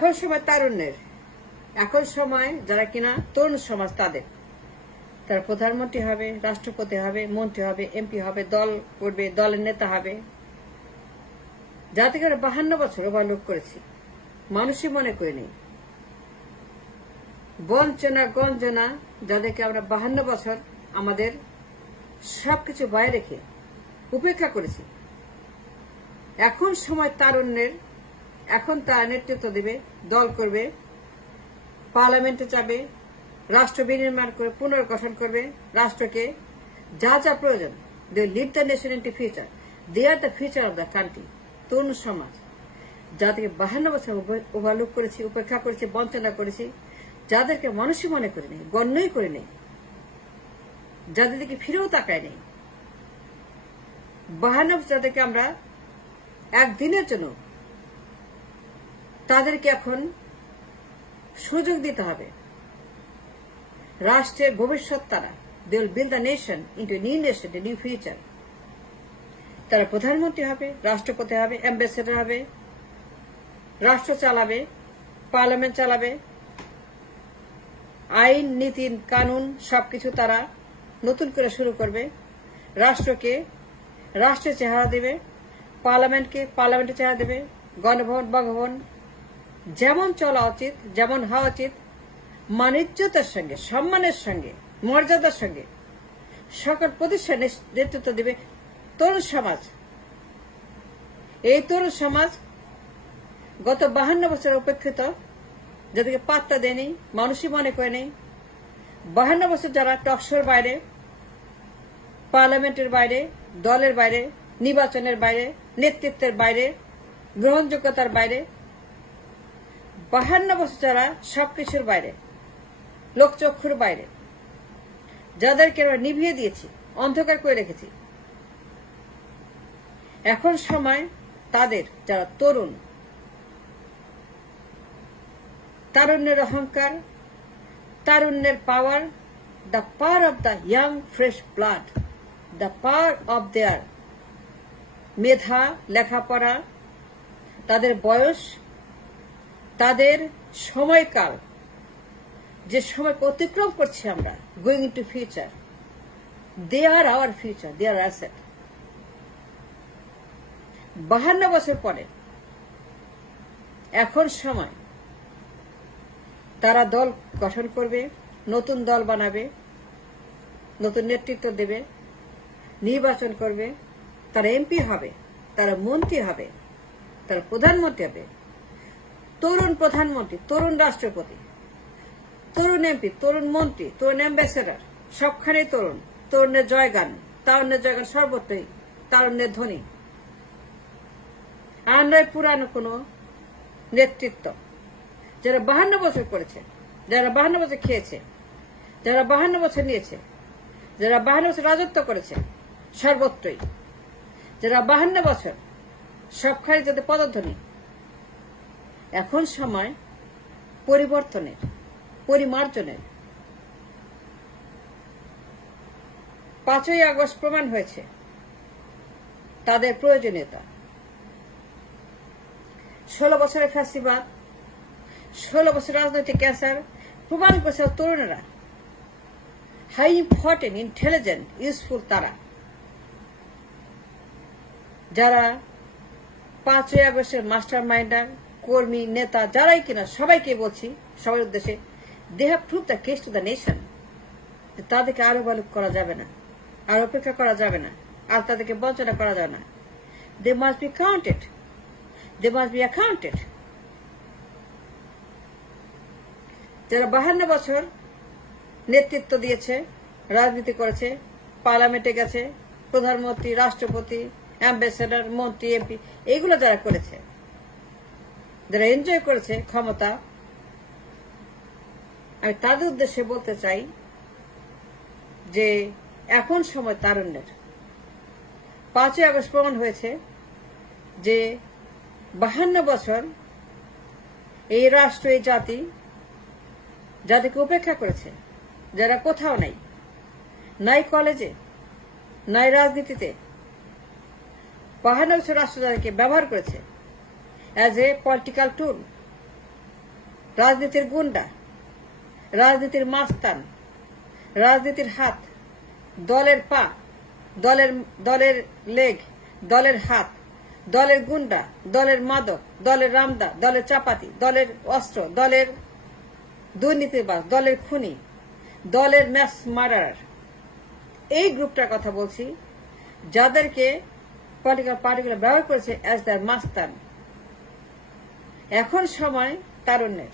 এখন সময় তারুণ্যের, এখন সময় যারা কিনা তরুণ সমাজ তারা প্রধানমন্ত্রী হবে, রাষ্ট্রপতি হবে, মন্ত্রী হবে, এমপি হবে, দল করবে, দলের নেতা হবে। যাতে করে 52 বছর ওভারলোড করেছি, মানুষই মনে করে নেই। বঞ্চনা গঞ্জনা যাদেরকে আমরা 52 বছর আমাদের সবকিছু বাইরে রেখে উপেক্ষা করেছি। এখন সময় তারুণ্যের, এখন তারা নেতৃত্ব দেবে, দল করবে, পার্লামেন্টে যাবে, রাষ্ট্র বিনির্মাণ করে পুনর্গঠন করবে রাষ্ট্রকে। যা যা প্রয়োজন, they lead the nation into future, they are the future of the country. তরুণ সমাজ যাদেরকে 52 বছর ওভারলুক করেছি, উপেক্ষা করেছি, বঞ্চনা করেছি, যাদেরকে মানুষই মনে করে নেই, গণ্যই করে নেই, যাদের দিকে ফিরেও তাকায় নেই। 52 যাদেরকে আমরা একদিনের জন্য তাদেরকে এখন সুযোগ দিতে হবে। রাষ্ট্রের ভবিষ্যৎ তারা, they will build the nation into new nation, new future. তারা প্রধানমন্ত্রী হবে, রাষ্ট্রপতি হবে, অ্যাম্বাসেডর হবে, রাষ্ট্র চালাবে, পার্লামেন্ট চালাবে, আইন নীতি কানুন সবকিছু তারা নতুন করে শুরু করবে। রাষ্ট্রকে রাষ্ট্রের চেহারা দেবে, পার্লামেন্টকে পার্লামেন্টের চেহারা দেবে, গণভবন বঙ্গভবন যেমন চলা উচিত, যেমন হওয়া উচিত, মানিজ্যতার সঙ্গে, সম্মানের সঙ্গে, মর্যাদার সঙ্গে সকল প্রতিষ্ঠানের নেতৃত্ব দেবে তরুণ সমাজ। এই তরুণ সমাজ গত 52 বছর উপেক্ষিত, যাদেরকে পাত্তা দেয়নি, মানুষই মনে করে নেই। 52 বছর যারা টকশোর বাইরে, পার্লামেন্টের বাইরে, দলের বাইরে, নির্বাচনের বাইরে, নেতৃত্বের বাইরে, গ্রহণযোগ্যতার বাইরে, 52 বছর যারা সবকিছুর বাইরে, লোকচক্ষুর বাইরে, যাদেরকে আমরা নিভিয়ে দিয়েছি, অন্ধকার করে রেখেছি। এখন সময় তাদের, যারা তরুণ, তারুণ্যের অহংকার, তারুণ্যের power, the power of the young fresh blood, the power of their মেধা, লেখাপড়া, তাদের বয়স, তাদের সময়কাল, যে সময়কে অতিক্রম করছি আমরা, going into future, they are our future, they are asset. 52 বছর পরে এখন সময় তারা দল গঠন করবে, নতুন দল বানাবে, নতুন নেতৃত্ব দেবে, নির্বাচন করবে, তারা এমপি হবে, তারা মন্ত্রী হবে, তারা প্রধানমন্ত্রী হবে, তরুণ প্রধানমন্ত্রী, তরুণ রাষ্ট্রপতি, তরুণ এমপি, তরুণ মন্ত্রী, তরুণ অ্যাম্বাসেডর, সবখানে তরুণ, তরুণের জয়গান, তারুণ্যের জয়গান সর্বত্রই, তারুণ্যের ধ্বনি। আর নয় পুরানো কোন নেতৃত্ব, যারা 52 বছর করেছে, যারা 52 বছর খেয়েছে, যারা 52 বছর নিয়েছে, যারা 52 বছর রাজত্ব করেছে সর্বত্রই, যারা 52 বছর সবখানে যাদের পদধ্বনি। এখন সময় পরিবর্তনের, পরিমার্জনের। 5ই আগস্ট প্রমাণ হয়েছে তাদের প্রয়োজনীয়তা। 16 বছরের ফ্যাসিবাদ, 16 বছর রাজনৈতিক ক্যান্সার প্রমাণ করছে তরুণেরা হাই ইম্পর্টেন্ট, ইন্টেলিজেন্ট, ইউজফুল। তারা যারা 5ই আগস্টের মাস্টার মাইন্ডার, কর্মী, নেতা, যারাই কিনা, সবাইকে বলছি, সবার উদ্দেশ্যে, they have prove the case to the nation. তাদেরকে আরো বালুক করা যাবে না, আর অপেক্ষা করা যাবে না, আর তাদেরকে বঞ্চনা করা যাবে না। They must be counted, they must be accounted. যারা 52 বছর নেতৃত্ব দিয়েছে, রাজনীতি করেছে, পার্লামেন্টে গেছে, প্রধানমন্ত্রী, রাষ্ট্রপতি, অ্যাম্বাসেডর, মন্ত্রী, এমপি, এইগুলো যারা করেছে, যারা এনজয় করেছে ক্ষমতা, আমি তাদের উদ্দেশ্যে বলতে চাই যে এখন সময় তারুণ্যের। 5ই আগস্ট প্রমাণ হয়েছে যে 52 বছর এই রাষ্ট্র, এই জাতি, যাদেরকে উপেক্ষা করেছে, যারা কোথাও নাই, নাই কলেজে, নাই রাজনীতিতে, 52 বছর রাষ্ট্র যাদেরকে ব্যবহার করেছে অ্যাজ এ পলিটিক্যাল টুল, রাজনীতির গুন্ডা, রাজনীতির মাস্তান, রাজনীতির হাত, দলের পা, দলের লেগ, দলের হাত, দলের গুন্ডা, দলের মাদক, দলের রামদা, দলের চাপাতি, দলের অস্ত্র, দলের দুর্নীতিবাজ, দলের খুনি, দলের ম্যাস মার্ডারার। এই গ্রুপটার কথা বলছি, যাদেরকে পলিটিক্যাল পার্টিগুলো ব্যবহার করেছে অ্যাজ দ্যার মাস্তান। এখন সময় তারুণ্যের,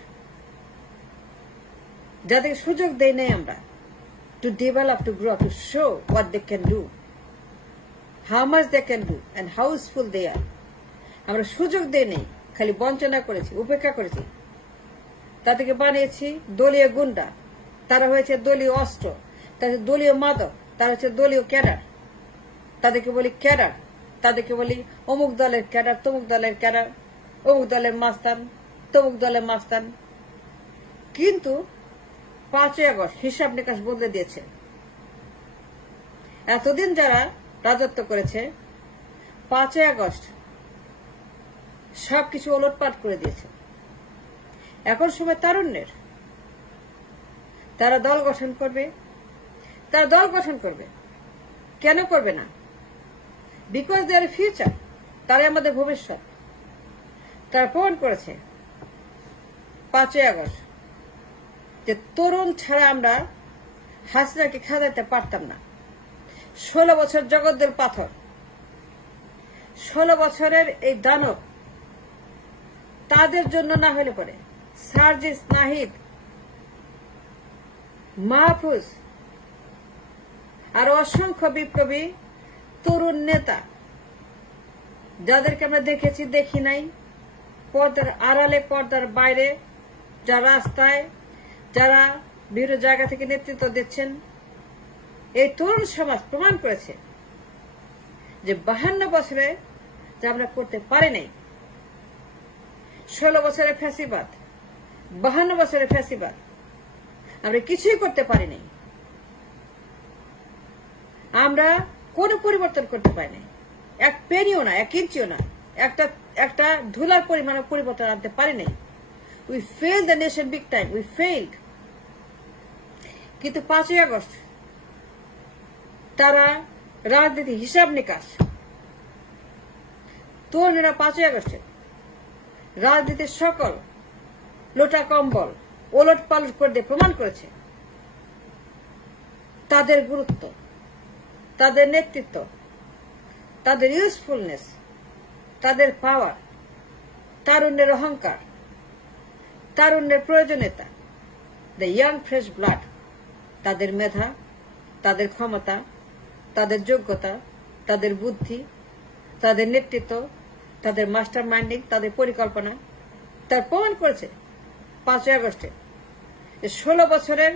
যাদেরকে সুযোগ দেই নেই আমরা to develop, to grow, to show what they can do, how much they can do and how useful they are. আমরা সুযোগ দেই নেই, খালি বঞ্চনা করেছি, উপেক্ষা করেছি। তাদেরকে বানিয়েছি দলীয় গুন্ডা, তারা হয়েছে দলীয় অস্ত্র, তাদের দলীয় মাদক, তারা হচ্ছে দলীয় ক্যাডার। তাদেরকে বলি ক্যাডার, তাদেরকে বলি অমুক দলের ক্যাডার, তমুক দলের ক্যাডার, অমুক দলের মাস্তান, তমুক দলের মাস্তান। কিন্তু 5ই আগস্ট হিসাব নিকাশ বদলে দিয়েছে। এতদিন যারা রাজত্ব করেছে, 5ই আগস্ট সবকিছু ওলটপাট করে দিয়েছে। এখন সময় তারুণ্যের, তারা দল গঠন করবে, তারা দল গঠন করবে। কেন করবে না? বিকজ দে আর ফিউচার, তারাই আমাদের ভবিষ্যৎ। তারা প্রমাণ করেছে 5ই আগস্ট যে তরুণ ছাড়া আমরা হাসিনাকে খেদাইতে পারতাম না। 16 বছর জগদ্দল পাথর, 16 বছরের এই দানব, তাদের জন্য না হলে পরে সার্জিস, নাহিদ, মাহফুজ আর অসংখ্য বিপ্লবী তরুণ নেতা, যাদেরকে আমরা দেখেছি, দেখি নাই, পর্দার আড়ালে, পর্দার বাইরে, যারা রাস্তায়, যারা বিভিন্ন জায়গা থেকে নেতৃত্ব দিচ্ছেন, এই তরুণ সমাজ প্রমাণ করেছে যে 52 বছরে যা আমরা করতে পারি নাই। 16 বছরের ফ্যাসিবাদ, 52 বছরের ফ্যাসিবাদ, আমরা কিছুই করতে পারি নাই। আমরা কোনো পরিবর্তন করতে পারি নাই, এক পেনিও না, এক ইঞ্চিও না, একটা ধুলার পরিমাণ পরিবর্তন আনতে পারি নাই। We fail the nation big time, we failed. কিন্তু 5ই আগস্ট তারা রাজনীতি হিসাব নিকাশ, তরুণীরা 5ই আগস্টে রাজনীতির সকল লোটা কম্বল ওলট পালট করে দিয়ে প্রমাণ করেছে তাদের গুরুত্ব, তাদের নেতৃত্ব, তাদের ইউজফুলনেস, তাদের পাওয়ার, তারুণ্যের অহংকার, তারুণ্যের প্রয়োজনীয়তা, দ্য ইয়াং ফ্রেশ ব্লাড, তাদের মেধা, তাদের ক্ষমতা, তাদের যোগ্যতা, তাদের বুদ্ধি, তাদের নেতৃত্ব, তাদের মাস্টার মাইন্ডিং, তাদের পরিকল্পনা, তার প্রমাণ করেছে 5ই আগস্টে। 16 বছরের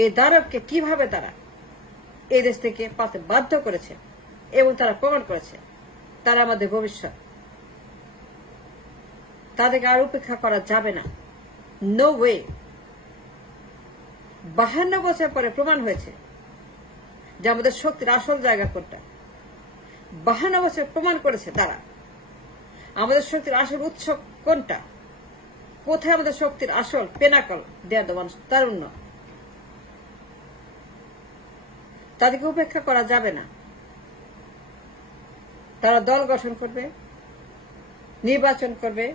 এই দানবকে কিভাবে তারা এই দেশ থেকে পাতে বাধ্য করেছে, এবং তারা প্রমাণ করেছে তারা আমাদের ভবিষ্যৎ। তাদেরকে আর উপেক্ষা করা যাবে না, নো ওয়ে। 52 বছর পরে প্রমাণ হয়েছে যে আমাদের শক্তির আসল জায়গা কোনটা। 52 বছর প্রমাণ করেছে তারা আমাদের শক্তির আসল উৎস কোনটা, কোথায় আমাদের শক্তির আসল পেনাকল। দেয়ার দ্য ওয়ান, তারুণ্য। তাদেরকে উপেক্ষা করা যাবে না। তারা দল গঠন করবে, নির্বাচন করবে,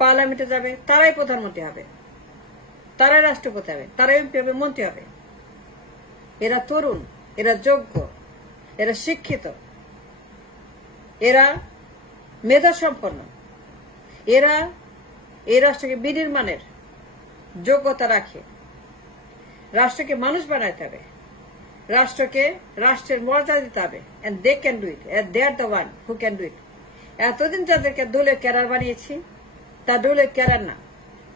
পার্লামেন্টে যাবে, তারাই প্রধানমন্ত্রী হবে, তারাই রাষ্ট্রপতি হবে, তারাই এমপি হবে, মন্ত্রী হবে। এরা তরুণ, এরা যোগ্য, এরা শিক্ষিত, এরা মেধা সম্পন্ন, এরা এই রাষ্ট্রকে বিনির্মাণের যোগ্যতা রাখে। রাষ্ট্রকে মানুষ বানাইতে হবে, রাষ্ট্রকে রাষ্ট্রের মর্যাদা দিতে হবে। And they can do it, they are the one who can do it. এতদিন যাদেরকে দলীয় ক্যাডার বানিয়েছি, তা দলীয় ক্যাডার না,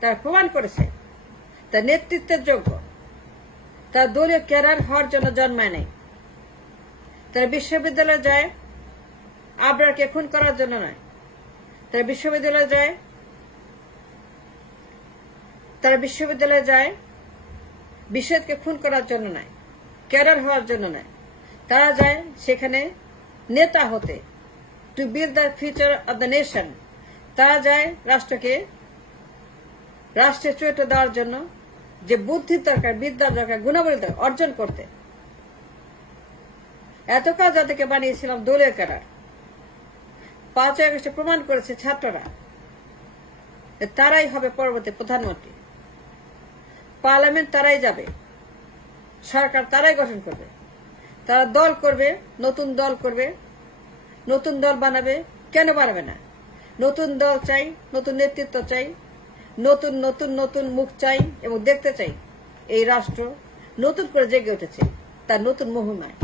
তারা প্রমাণ করেছে তার নেতৃত্বের যোগ্য। তার দলীয় ক্যাডার হওয়ার জন্য জন্মায় নেই। তারা বিশ্ববিদ্যালয়ে যায় আবরারকে খুন করার জন্য নয়, তারা বিশ্ববিদ্যালয়ে যায় বিশ্বকে খুন করার জন্য নয়, ক্যাডার হওয়ার জন্য নয়। তারা যায় সেখানে নেতা হতে, to build the future of the nation. তারা যায় রাষ্ট্রকে রাষ্ট্রের চরিত্র দেওয়ার জন্য যে বুদ্ধির দরকার, বিদ্যার দরকার, গুণাবলী দরকার অর্জন করতে। এত কাজ যাদেরকে বানিয়েছিলাম দলীয় ক্যাডার, 5 আগস্টে প্রমাণ করেছে ছাত্ররা তারাই হবে পরবর্তী প্রধানমন্ত্রী, পার্লামেন্ট তারাই যাবে, সরকার তারাই গঠন করবে। তারা দল করবে, নতুন দল করবে, নতুন দল বানাবে। কেন বানাবে না? নতুন দল চাই, নতুন নেতৃত্ব চাই, নতুন নতুন নতুন মুখ চাই এবং দেখতে চাই এই রাষ্ট্র নতুন করে জেগে উঠেছে তার নতুন মহিমায়।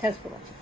Thanks for watching.